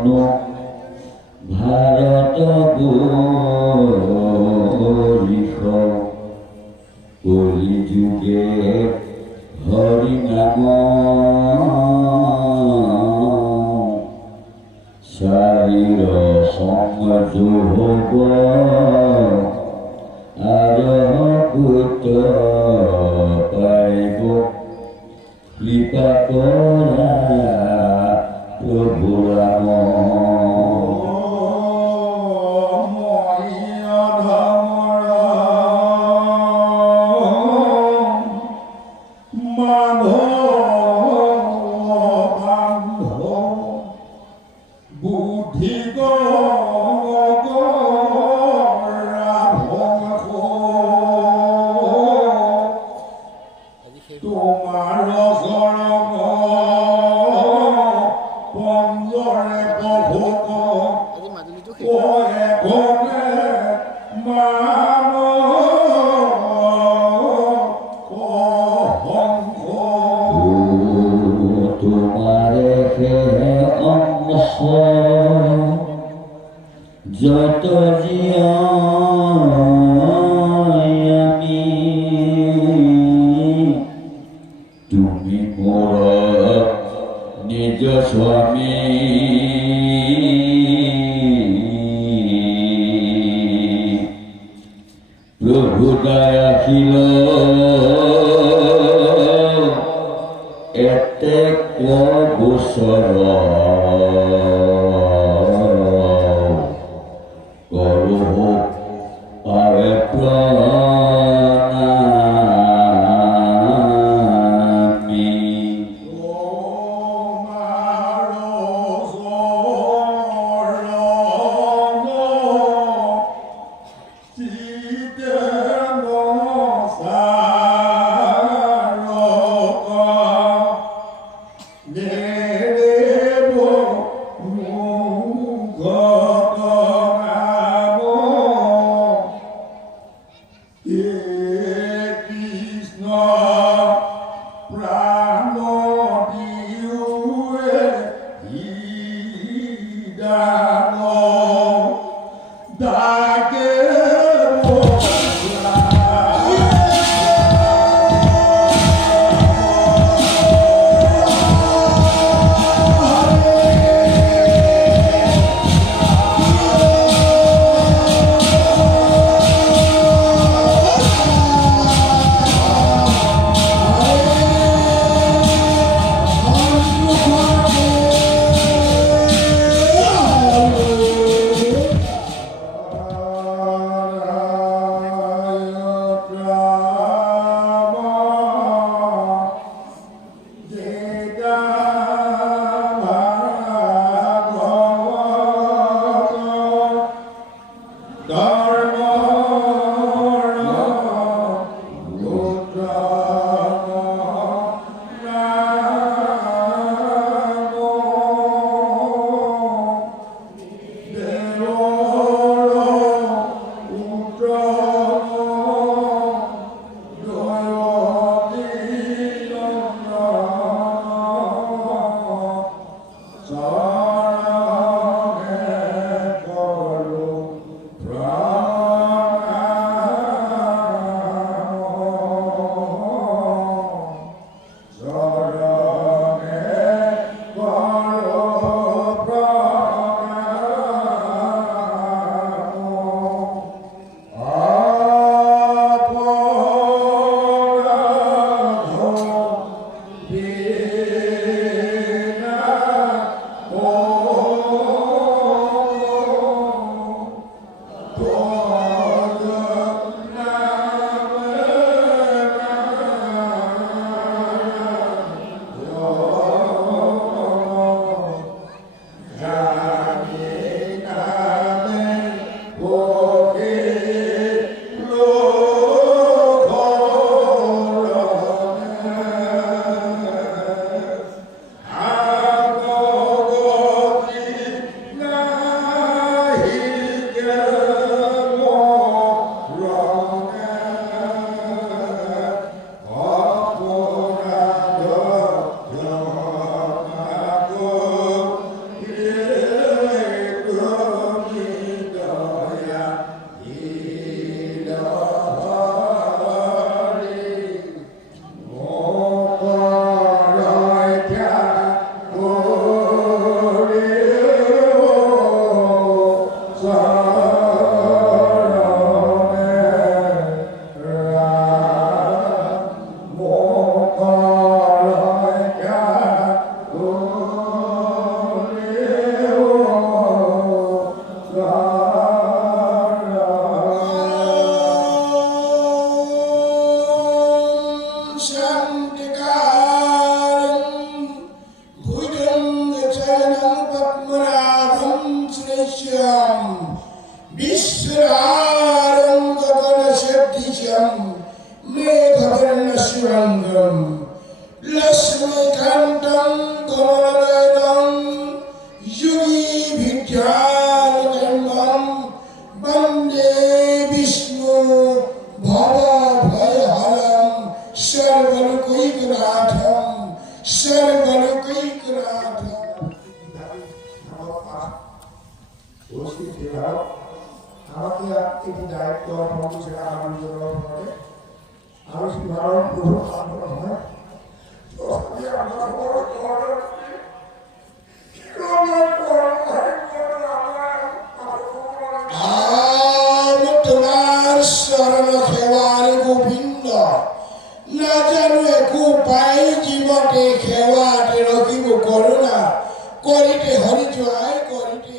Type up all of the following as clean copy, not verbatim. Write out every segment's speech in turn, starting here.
মনো ভাৰত বৰিষ কলি যুগে হৰি নাম চাৰিৰ সংযোগ আৰকুত পাইব কৃপা কৰা প্ৰভু ৰাম যত আমি তুমি মোর নিজ স্বামী প্রভু দাখিল এতে বছর নিত্যম বিশ্রারং গগন সিদ্ধিচম মেঘবর্ণ শিবঙ্গম লক্ষ্মীকান্তম কমলনয়নম যোগী বিদ্যানুকম্বম বন্দে বিষ্ণু ভবভয়হরম সর্বলোকৈকনাথম সর্বলোকৈকনাথম। আমাকে একটি দায়িত্ব ছেড়ে আনন্দ করে আমি সাধারণ প্রভু আন্দোলন হয় তোমার শরণ খেওয়ার গোবিন্দ না জানো একু পাই জীবতে খেওয়াতে রখিব করুণা করিতে হরি জয় করিতে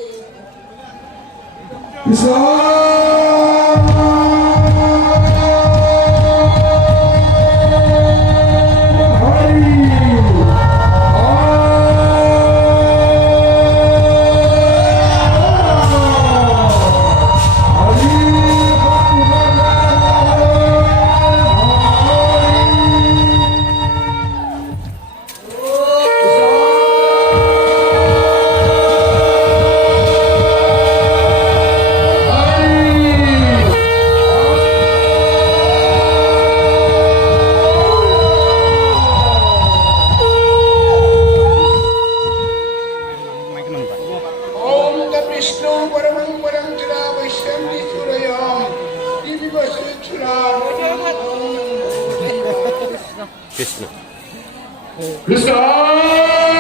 Krishna. Krishna.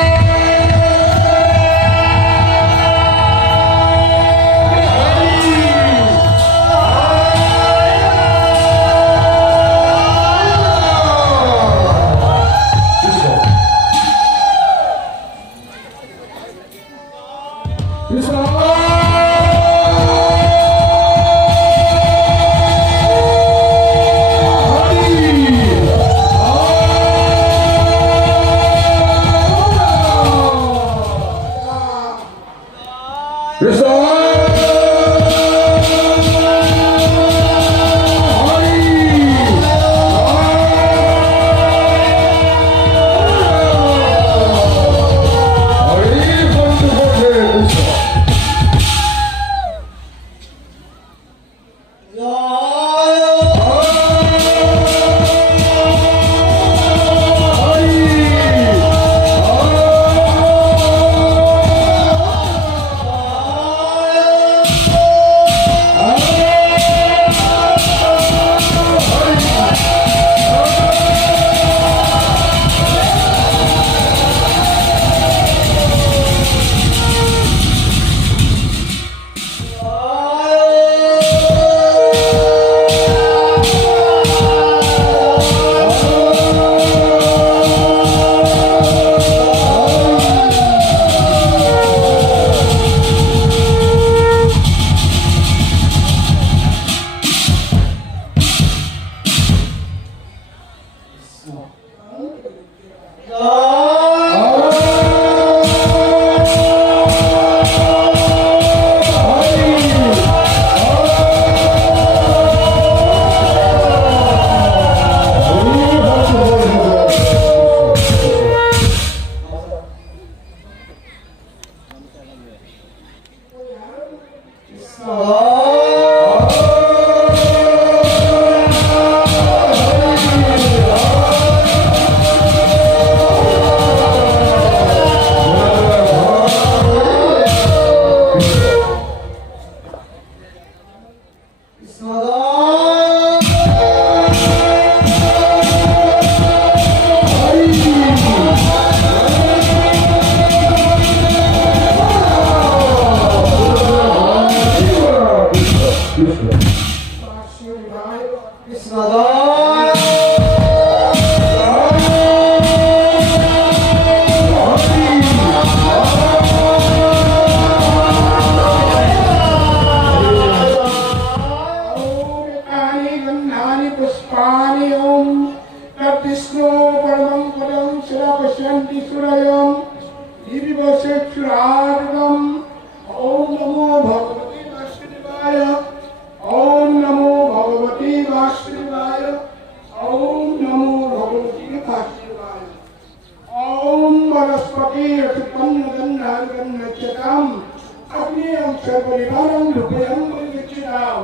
অগ্নিয়ং সর্বনিবারং রূপয়ং পরিচ্ছদাম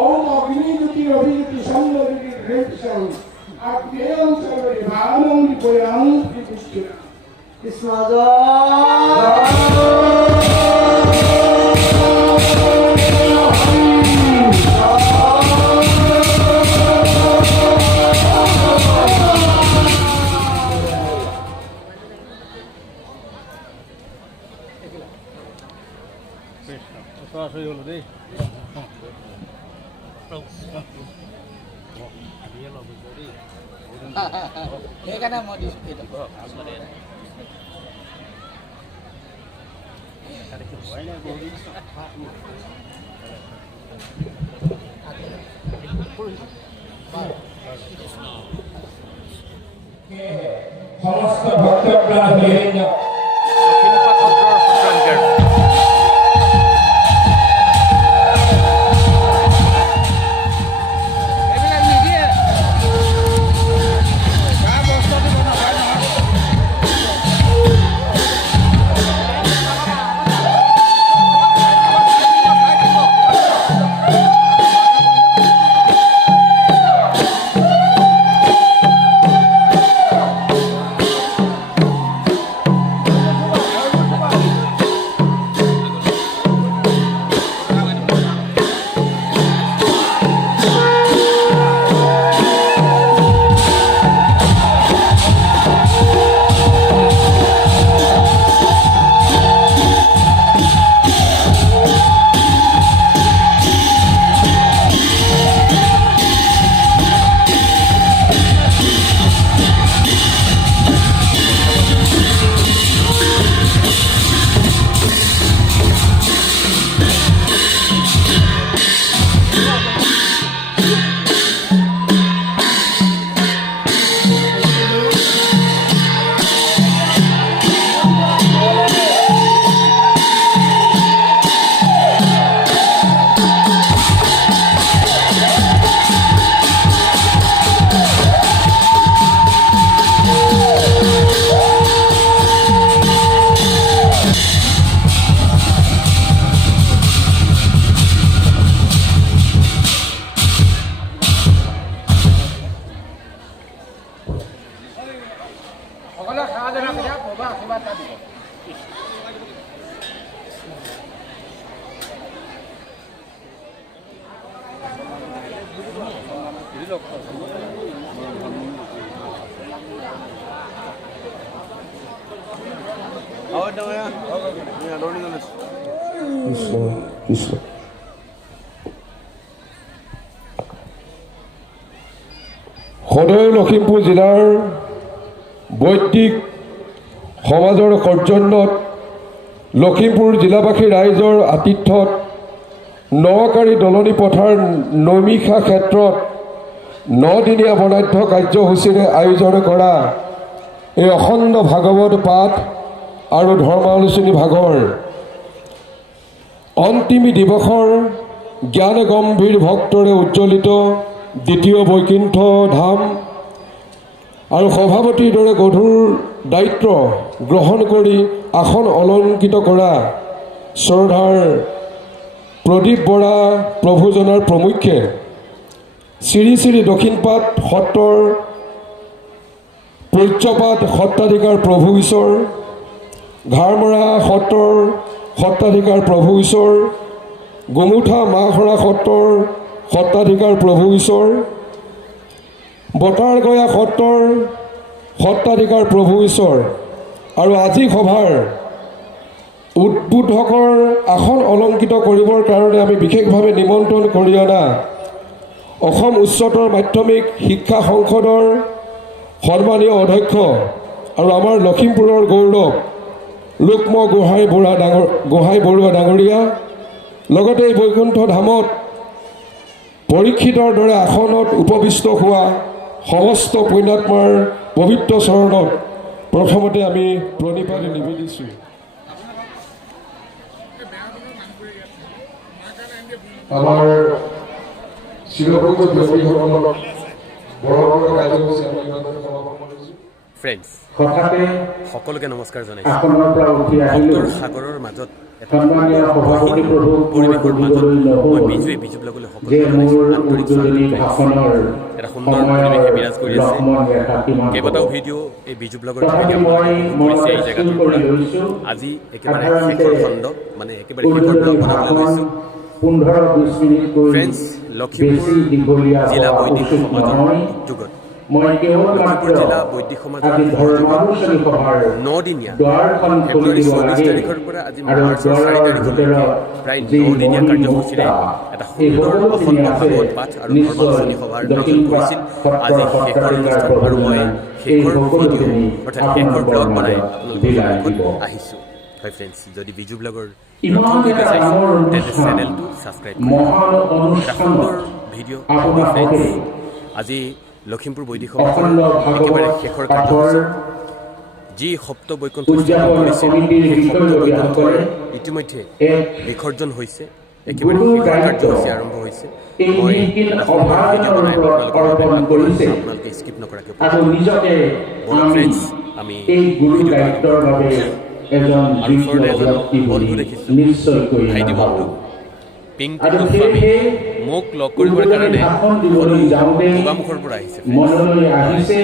ওম অগ্নিজ্যোতি অভিজ্যোতি সন্ধ্যজ্যোতি হৃদসং আগ্নেয়ং সর্বনিবারং রূপয়ং পরিচ্ছদাম কৃষ্ণ সেইকাৰণে মই দিছোঁ সমস্ত ভক্তপ্ৰাণ বীৰেন্দ্ৰ দক্ষিণপাট সত্ৰৰ সত্ৰাধিকাৰ এইবিলাক নিদিয়ে বস্তু দিব নাপায় নহয় সকলোৱে সেৱা জনাই তেতিয়া প্ৰভু আশীৰ্বাদ এটা দিব কৃষ্ণ কৃষ্ণ সদয় লখিমপুৰ জিলাৰ বৈদিক সমাজৰ সৌজন্যত লখিমপুৰ জিলাবাসী ৰাইজৰ আতিথ্যত নকাৰী দলনি পথাৰ নৈমিষা ক্ষেত্ৰত 9দিনীয়া বৰ্ণাঢ্য কাৰ্যসূচীৰে আয়োজন কৰা এই অখণ্ড ভাগৱত পাঠ আৰু ধৰ্মালোচনী ভাগৰ অন্তিম দিৱসৰ জ্ঞান গম্ভীৰ ভক্তৰে উজ্জ্বলিত দ্বিতীয় বৈকুণ্ঠ ধাম আৰু সভাপতিৰ দৰে গধুৰ দায়িত্ব গ্ৰহণ কৰি আসন অলংকৃত কৰা শ্ৰদ্ধাৰ প্ৰদীপ বৰা প্ৰভুজনাৰ প্ৰমুখ্যে শ্ৰী শ্ৰী দক্ষিণপাট সত্ৰৰ পূজ্যপাঠ সত্ৰাধিকাৰ প্ৰভু ঈশ্বৰ ঘাৰমৰা সত্ৰৰ সত্ৰাধিকাৰ প্ৰভু ঈশ্বৰ গোমুঠা মাহৰা সত্ৰৰ সত্ৰাধিকাৰ প্ৰভু ঈশ্বৰ বটাৰগয়া সত্ৰৰ সত্ৰাধিকাৰ প্ৰভু ঈশ্বৰ আৰু আজি সভাৰ উদ্বোধকৰ আসন অলংকৃত কৰিবৰ কাৰণে আমি বিশেষভাৱে নিমন্ত্ৰণ কৰি অনা অসম উচ্চতৰ মাধ্যমিক শিক্ষা সংসদৰ সন্মানীয় অধ্যক্ষ আৰু আমাৰ লখিমপুৰৰ গৌৰৱ লোকম গোহাঁই বৰুৱা ডাঙৰীয়া লগতে এই বৈকুণ্ঠ ধামত পৰীক্ষিতৰ দৰে আসনত উপবিষ্ট হোৱা সমস্ত পুণ্যাত্মাৰ পবিত্ৰ চৰণত প্ৰথমতে আমি প্ৰণিপাত নিবেদিছোঁ। আমাৰ চিৰপূৰ্ব ব্যক্তিসকলক বৰবৰৰ কাৰ্যসূচী আমি ইমানতে সমাপন কৰিছোঁ। ফ্ৰেণ্ডছ হঠাতে সকলোকে নমস্কাৰ জনাইছোঁ। আসনৰ পৰা উঠি আহিলোঁ ভক্তৰ সাগৰৰ মাজত সন্মানীয় সভাপতি প্ৰভুক পৰিৱেশৰ মাজত সুধিবলৈ মই নহ'ল বিজুৱে বিজুবিলাকলৈ সকলো যে মোৰ আন্তৰিক উদ্বোধনী ভাষণৰ এটা সুন্দৰ পৰিৱেশে বিৰাজ কৰি আছে লক্ষ্মণ ৰেখা কিমান কেইবাটাও ভিডিঅ' এই বিজু ব্লগৰ তথাপি মই মনত এই স্থিৰ জেগাটোৰ কৰি পৰা লৈছোঁ আজি একেবাৰে সাধাৰণতে শেষৰ খণ্ড মানে একেবাৰে শেষৰ ব্লগ উদ্বোধনী বনাবলৈ ভাষণ লৈছোঁ 15-20 মিনিটকৈ ফ্ৰেণ্ডছ লখিমপুৰ বেছি দীঘলীয়া জিলা হোৱা বৈদিক উচিত সমাজৰ নহয় উদ্যোগত মই কেৱল মাত্ৰ লখিমপুৰ জিলা বৈদিক সমাজৰ আজি ধৰ্মালোচনী সভাৰ 9 দিনীয়া দুৱাৰখন খুলি ফেব্ৰুৱাৰী দিব 24 লাগে তাৰিখৰ পৰা আজি আৰু মাৰ্চৰ 4 দুৱাৰৰ তাৰিখলৈকে ভিতৰত প্ৰায় যি 9 দিনীয়া মৌলিক কাৰ্যসূচীৰে এটা এই সুন্দৰ সকলোখিনি অখণ্ড আছে ভাগৱত পাঠ আৰু নিশ্চয় ধৰ্মালোচনী সভাৰ আয়োজন দক্ষিণ কৰিছিল সত্ৰৰ আজি শেষৰ সত্ৰাধিকাৰ অনুষ্ঠান আৰু মই এই শেষৰ সকলোখিনি ভিডিঅ' অৰ্থাৎ আপোনাৰ শেষৰ ব্লগ বনাই মাজত আপোনালোকৰ বিলাই সন্মুখত দিব। আহিছোঁ হয় ফ্ৰেণ্ডছ যদি বিজু ব্লগৰ ইমান প্ৰথম ভিডিঅ' এটা চাইছে ডাঙৰ তেন্তে অনুষ্ঠান চেনেলটো ছাবস্ক্ৰাইব কৰিব মহান এটা অনুষ্ঠানত সুন্দৰ ভিডিঅ' আপোনাৰ ফ্ৰেণ্ডছ সৈতে আজি লখিমপুৰ বৈদিক সমাজৰ অখণ্ড একেবাৰে ভাগৱত শেষৰ পাঠৰ কাৰ্যসূচী যি সপ্ত বৈকুণ্ঠ উদযাপন কৰিছিল সমিতিৰ সেই সপ্ত বৈকুণ্ঠৰ বিষয়ববীয়াসকলে ইতিমধ্যে এক বিসৰ্জন হৈছে একেবাৰে গুৰু শেষৰ দায়িত্ব কাৰ্যসূচী আৰম্ভ হৈছে এই মই নীতিৰ এটা সুন্দৰ ভিডিঅ' বনাই ওপৰত আপোনালোকৰ বাবে অৰ্পণ আগবঢ়াইছোঁ। কৰিছে। আপোনালোকে স্কিপ নকৰাকৈ আৰু নিজকে বলক আমি ফ্ৰেণ্ডছ আমি এই গুৰু ভিডিঅ'টো দায়িত্বৰ বাবে এজন আৰু যোগ্য ওচৰতে এজন ব্যক্তি বন্ধু বুলি দেখিছোঁ নিশ্চয়কৈ ভাইটি বন্ধু নাভাবোঁ। পিংকু আৰু গোস্বামী সেয়েহে মোক লগ কৰিবৰ উদ্বোধনী কাৰণে ভাষণ দিবলৈ যাওঁতে গোগামুখৰ পৰা আহিছে মনলৈ আহিছে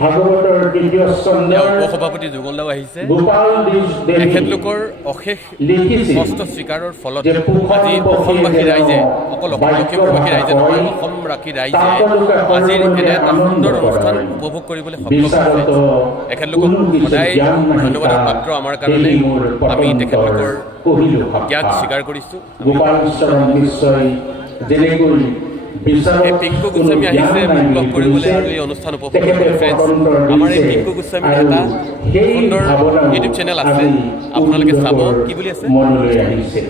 ভাগৱতৰ তৃতীয় তেওঁ স্কন্ধৰ উপসভাপতি যুগল দাও আহিছে গোপাল দেৱী তেখেতলোকৰ অশেষ লিখিছিল কষ্ট স্বীকাৰৰ ফলত যে পোষণ আজি পক্ষী অসমবাসী যেন ৰাইজে অকল লখিমপুৰবাসী ৰাইজে নহয় হয়, অসমবাসী ৰাইজে তাতোকৈ আজিৰ সৰ্বমতে এনে এটা আনন্দ সুন্দৰ কৰা অনুষ্ঠান হয়। উপভোগ কৰিবলৈ সক্ষম হৈছে বিচাৰত তেখেতলোকক কোনো কিছু সদায় জ্ঞান নাহিকা, ধন্যবাদৰ পাত্ৰ আমাৰ কাৰণে সেই মোৰ আমি পতন্তৰ তেখেতলোকৰ কহিলো ত্যাগ ভাষা। স্বীকাৰ কৰিছোঁ গোপাল চৰণ নিশ্চয় যেনেকৈ বিচাৰত এই পিংকু কোনো গোস্বামী জ্ঞান আহিছে নাই মোক লগ বুলি কৰিবলৈ কৈছে, আৰু এই অনুষ্ঠান উপভোগ তেখেতে কৰিবলৈ ফ্ৰেণ্ডছ পতন্তৰ আমাৰ এই দিছে। পিংকু গোস্বামীৰ আৰু এটা সেই সুন্দৰ ভাৱনা ইউটিউব চেনেল আছে আজি আপোনালোকে চাব উদ্যোগৰ কি বুলি আছে মনলৈ আহিছে।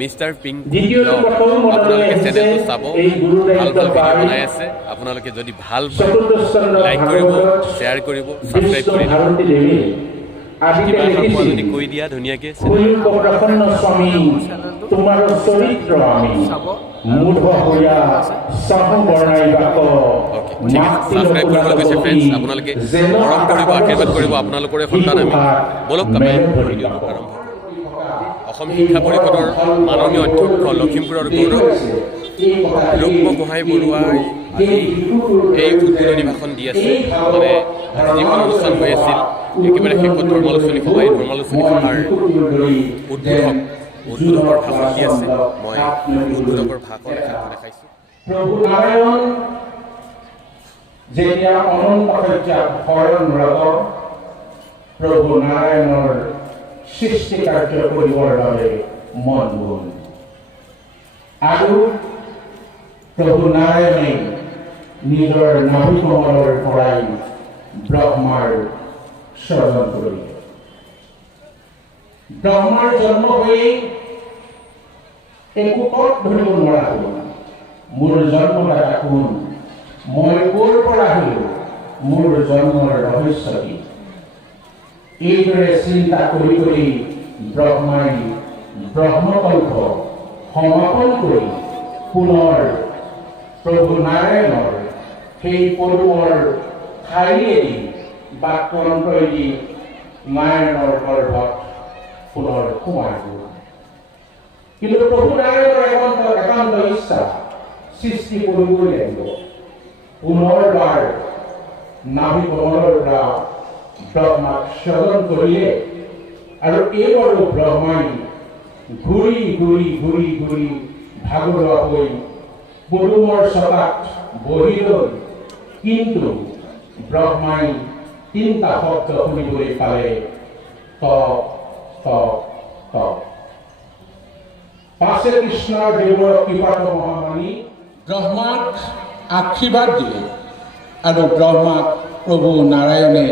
মিষ্টাৰ পিংকু দ্বিতীয়টো কথাও মনলৈ আপোনালোকে আহিছে, চেনেলটো চাব এই গুৰু ভাল ভাল দায়িত্ব ভিডিঅ' পাই বনাই আছে আপোনালোকে যদি ভাল পায় চতুৰ্থ স্কন্ধ লাইক কৰিব ভাগৱতত শ্বেয়াৰ কৰিব ছাবস্ক্ৰাইব বিষ্ণু কৰি দিব ভাৰতী দেৱী আদিতে কিবা এখন কোৱা যদি লিখিছিল কৈ দিয়া ধুনীয়াকৈ কুলুক প্ৰসন্ন স্বামী তোমাৰ চৰিত্ৰ আমি মূঢ় হৈয়া চাহু বৰ্ণাই বাক ঠিক আছে ছাবস্ক্ৰাইব কৰিবলৈ কৈছে ফ্ৰেণ্ডছ আপোনালোকে মৰম কৰিব আশীৰ্বাদ কৰিব আপোনালোকৰে সন্তান আমি বলক আমি ভিডিঅ'টো আৰম্ভ কৰোঁ। অসম শিক্ষা পৰিষদৰ মাননীয় অধ্যক্ষ লখিমপুৰৰ গৌৰৱ ৰূপ গোহাঁই বৰুৱাই আজি এই উদ্বোধনী ভাষণ দি আছে মানে আজি যিখন অনুষ্ঠান হৈ আছিল একেবাৰে শেষত ধৰ্মালোচনী সভা এই ধৰ্মালোচনী সভাৰ উদ্বোধকৰ ভাষণ দি আছে মই উদ্বোধকৰ ভাষণ এখান দেখাইছোঁ প্ৰভু নাৰায়ণ যেতিয়া অনন্ত শয্যাত শৰণৰত প্ৰভু নাৰায়ণৰ সৃষ্টি কাৰ্য কৰিবৰ বাবে মন গ'ল আৰু প্ৰভু নাৰায়ণে নিজৰ নাভিকমলৰ পৰাই ব্ৰহ্মাৰ স্মৰণ কৰিলে। ব্ৰহ্মাৰ জন্ম হৈয়ে একো পথ ধৰিব নোৱাৰা হ'ল। মোৰ জন্মদাতা কোন, মই ক'ৰ পৰা আহিলোঁ, মোৰ জন্মৰ ৰহস্য কি? এইদৰে চিন্তা কৰি কৰি ব্ৰহ্মাই ব্ৰহ্মকল্প সমাপন কৰি পুনৰ প্ৰভু নাৰায়ণৰ সেই পদুমৰ ঠাইয়েদি বাক্যন্তৰেদি নাৰায়ণৰ গৰ্ভত পুনৰ সোমাই গ'ল। কিন্তু প্ৰভু নাৰায়ণৰ একান্ত ইচ্ছা সৃষ্টি কৰিবই লাগিব। পুনৰবাৰ নাভি কমলৰ পৰা ব্ৰহ্মাক স্মৰণ কৰিলে আৰু এইবাৰো ব্ৰহ্মাই ঘূৰি ঘূৰি ঘূৰি ঘূৰি ভাগৰুৱা হৈ পদুমৰ চকাত বহি লৈ কিন্তু ব্ৰহ্মাই তিনিটা শব্দ শুনিবলৈ পালে, তপ তপ তপ। পাছে কৃষ্ণৰ দেৱৰ কৃপাত মহামানী ব্ৰহ্মাক আশীৰ্বাদ দিলে আৰু ব্ৰহ্মাক প্ৰভু নাৰায়ণে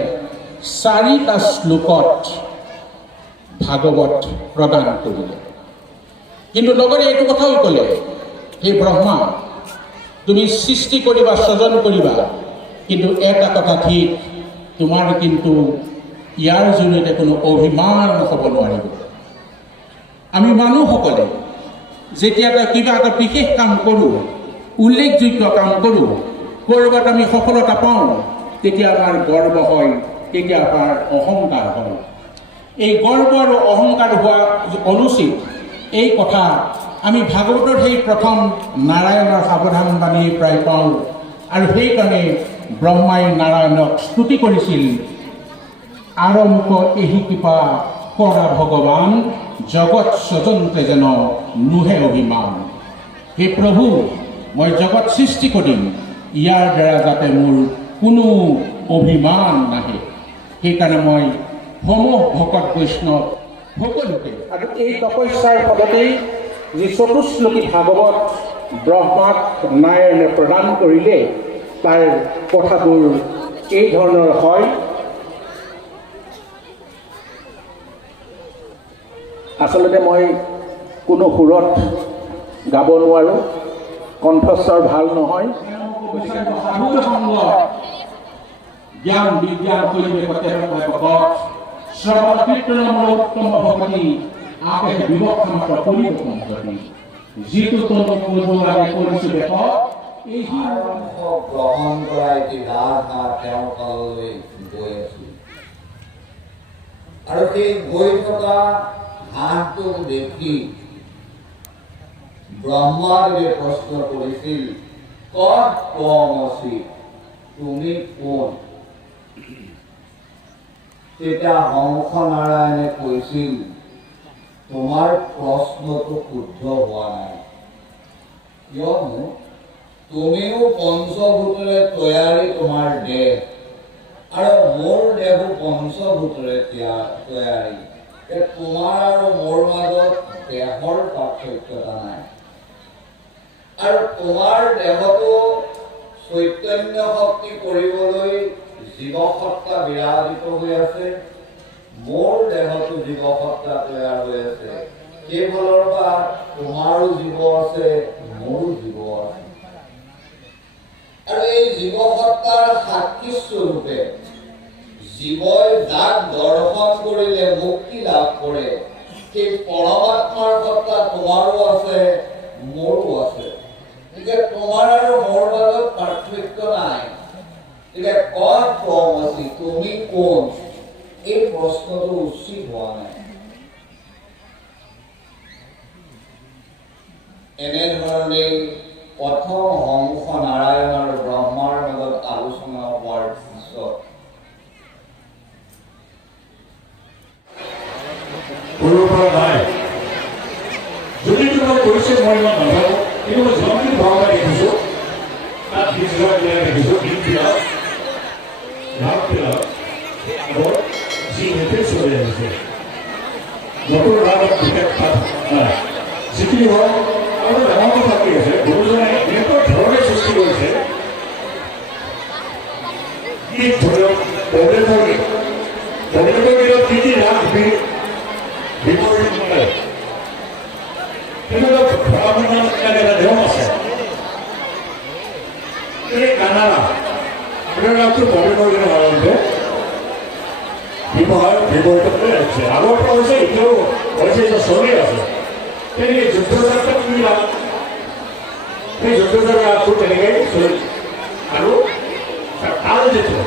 4টা শ্লোকত ভাগৱত প্ৰদান কৰিলে। কিন্তু লগতে এইটো কথাও ক'লে, হে ব্ৰহ্মা, তুমি সৃষ্টি কৰিবা, সৃজন কৰিবা, কিন্তু এটা কথা ঠিক, তোমাৰ কিন্তু ইয়াৰ জৰিয়তে কোনো অভিমান হ'ব নোৱাৰিব। আমি মানুহসকলে যেতিয়া কিবা এটা বিশেষ কাম কৰোঁ, উল্লেখযোগ্য কাম কৰোঁ, ক'ৰবাত আমি সফলতা পাওঁ, তেতিয়া আমাৰ গৰ্ব হয়, তেতিয়া আমাৰ অহংকাৰ হয়। এই গৰ্ব আৰু অহংকাৰ হোৱা অনুচিত, এই কথা আমি ভাগৱতৰ সেই প্ৰথম নাৰায়ণৰ সাৱধানবাণী প্ৰায় পাওঁ। আৰু সেইকাৰণে ব্ৰহ্মাই নাৰায়ণক স্তুতি কৰিছিল, আৰম্ভ এহি কৃপা কৰা ভগৱান, জগত স্বজন্তে যেন নোহে অভিমান। হে প্ৰভু, মই জগত সৃষ্টি কৰিম, ইয়াৰ দ্বাৰা যাতে মোৰ কোনো অভিমান নাহে। সেইকাৰণে মই সমূহ ভকত বৈষ্ণৱ সকলোকে, আৰু এই তপস্যাৰ ফলতেই যি চতুশ্লোকী ভাগৱত ব্ৰহ্মাক নাৰায়ণে প্ৰদান কৰিলে, তাৰ কথাবোৰ এই ধৰণৰ হয়। আচলতে মই কোনো সুৰত গাব নোৱাৰোঁ, কণ্ঠস্বৰ ভাল নহয়। জ্ঞান বিজ্ঞান পৰিৱেশতে শ্ৰৱণ কীৰ্তনমূলোত্তম ভকতি, আকেশ বিভক্ত মাত্ৰ কৰিব সম্পত্তি, যিটো তলক লাগে কৰিছোঁ বেক, এই আৰম্ভ গ্ৰহণ কৰা এটি ৰাজা তেওঁৰ কাললৈ গৈ আছিল। আৰু সেই গৈ থকা হাঁহটোক দেখি ব্ৰহ্মাদেৱে প্ৰশ্ন কৰিছিল, কত কমচি, তুমি কোন? তেতিয়া হংস নাৰায়ণে কৈছিল, তোমাৰ প্ৰশ্নটো শুদ্ধ হোৱা নাই, কিয়নো তুমিও পঞ্চভূতৰে তৈয়াৰী তোমাৰ দেহ, আৰু মোৰ দেহো পঞ্চভূতৰে তৈয়াৰী। তোমাৰ আৰু মোৰ মাজত দেহৰ পাৰ্থক্যতা নাই। আৰু তোমাৰ দেহটো চৈতন্য শক্তি কৰিবলৈ জীৱসত্তা বিৰাজিত হৈ আছে, মোৰ দেহতো জীৱসত্তা তৈয়াৰ হৈ আছে। সেইফালৰ পৰা তোমাৰো জীৱ আছে, মোৰো জীৱ আছে। আৰু এই জীৱসত্তাৰ সাক্ষী স্বৰূপে জীৱই যাক দৰ্শন কৰিলে মুক্তি লাভ কৰে, সেই পৰমাত্মাৰ সত্তা তোমাৰো আছে, মোৰো আছে। গতিকে তোমাৰ আৰু মোৰ মাজত পাৰ্থক্য নাই। গতিকে কত কম আছে, তুমি কোন? এই প্ৰশ্নটো উচিত হোৱা নাই। এনেধৰণে প্ৰথম হংস নাৰায়ণ আৰু ব্ৰহ্মাৰ মাজত আলোচনা হোৱাৰ পিছত যদি তোমাক কৰিছে মই ইমান নাজানো, কিন্তু মই যিমানখিনি ভাওনা দেখিছোঁ তাত দেখিছোঁ যি নেটেল চলি আহিছে নতুন ৰাগত বিশেষ তাত নাই। যিখিনি হওক আৰু ডাঙৰ কথা কি আছে, গুৰুজনে এনেকুৱা ধৰণে সৃষ্টি কৰিছে, গীত ধৰক প্ৰৱেশৰ গীতত কি কি ৰাগ বিপৰীত কৰে, তেনেকুৱা ভাৱনাৰ এটা নিয়ম আছে। এই কানাড়া আপোনাৰ নামটো প্ৰৱেশৰ গীত সাধাৰণতে ব্যৱহাৰ বিপৰীত কৰি ৰাখিছে। আগৰ পৰা হৈছে, এতিয়াও হৈছে, এতিয়া চলি আছে। তেনেকৈ যুদ্ধযাত্ৰা কি ৰাগ, সেই যুদ্ধযাত্ৰা ৰাগটো তেনেকৈ চলি, আৰু তাল যিটো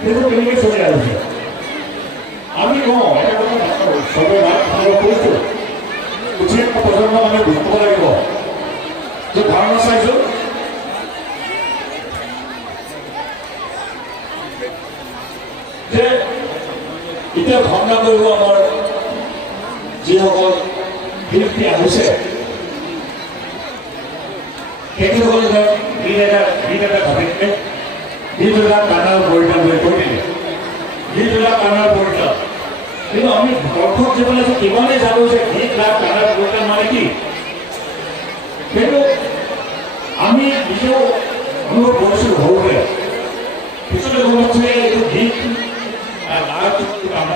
সেইটো তেনেকৈ চলি আহিছে। আমি কওঁ এটা কথা নাপাওঁ, চবে ভাগ কৈছোঁ, উঠি প্ৰজন্ম আমি বুজিব লাগিব যে ধাৰণা চাইছোঁ যে এতিয়া ভাওনা কৰিব আমাৰ যিসকল শিল্পী আহিছে, তেখেতসকলে গীত এটা ভাবিলে, গীতবিলাক গানৰ পৰিধান হৈ কৈ দিলে, গীতবিলাক গানৰ পৰিধান। কিন্তু আমি দৰ্শক যিমান আছে কিমানেই জানো যে গীত গান গানৰ পৰিধান মানে কি, কিন্তু আমি নিজেও অনুভৱ কৰিছিলোঁ সৰুতে। পিছলৈ গম পাইছোঁ এইটো গীত গান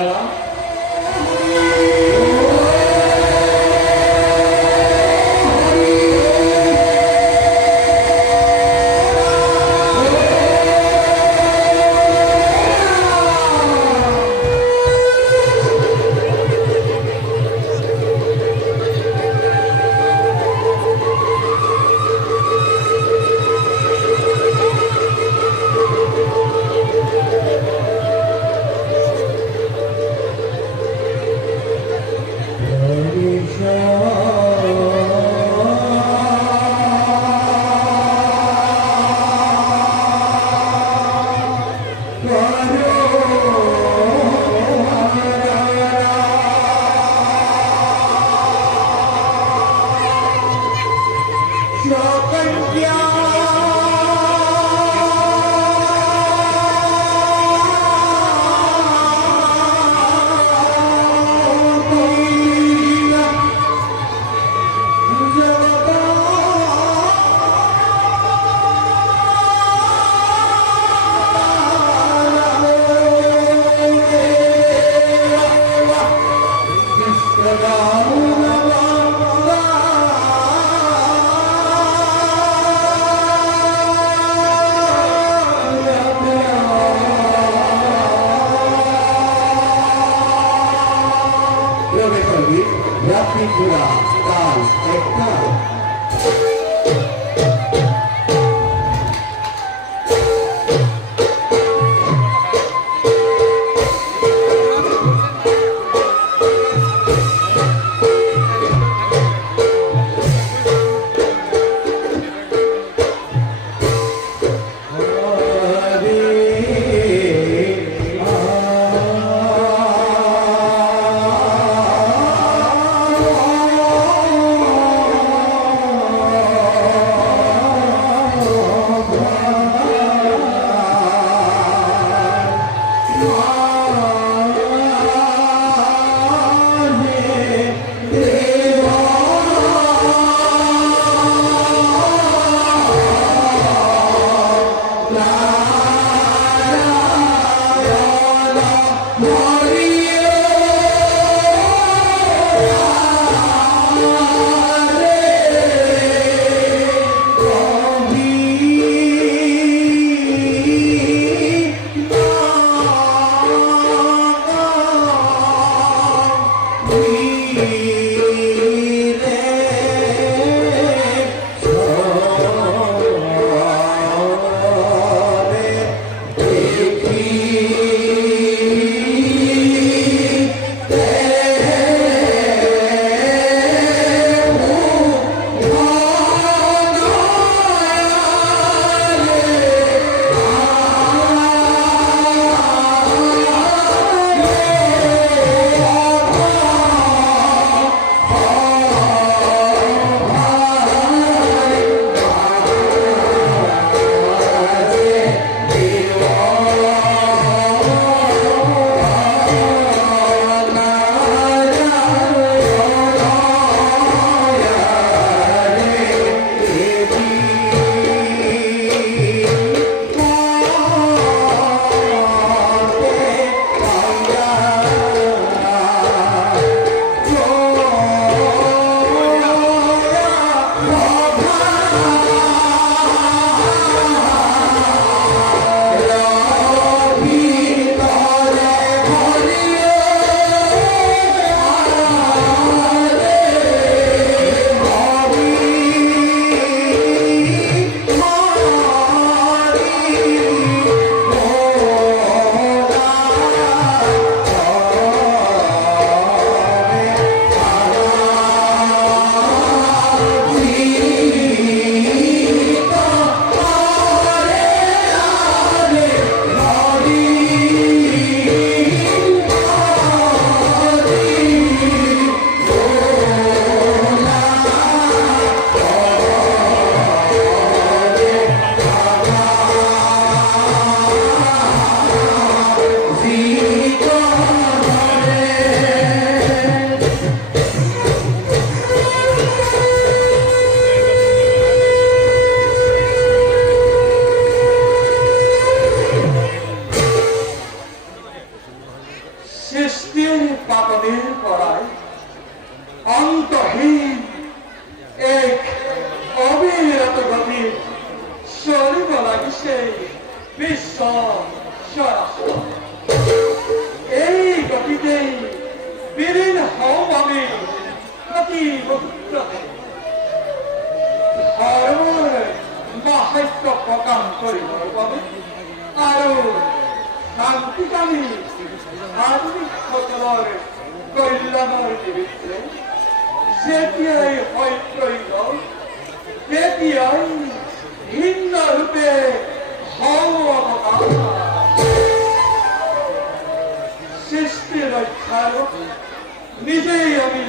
নিজেই আমি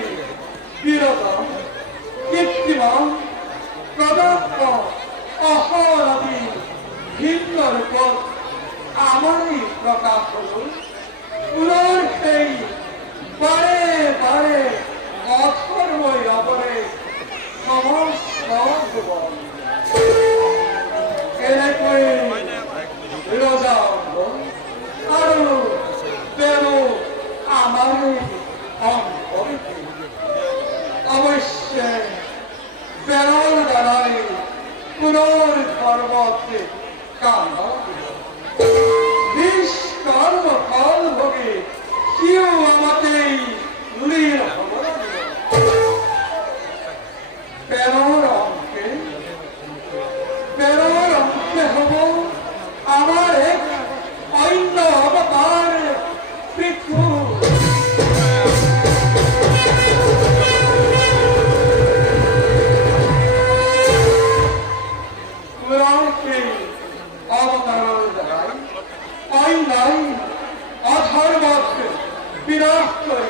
বিরত কীর্তিমান প্রধান প্রকাশ হল পুনর সেই বারে বারে অথর্বই অপরে সমস্ত জীবন এনেকৈ রোজা আৰু তেওঁ আমাৰ অন্তৰতে অৱশ্যে বেৰৰ দ্বাৰাই পুনৰ ধৰ্মতে কাম বিষ কর্ম ফল ভোগে কেউ আমাকেই লীন হব বেরোর অঙ্কে হব আমার এক অন্য অবতার পৃথু অবতার দ্বারাই অন্যায় অধর্মকে বিনাশ করে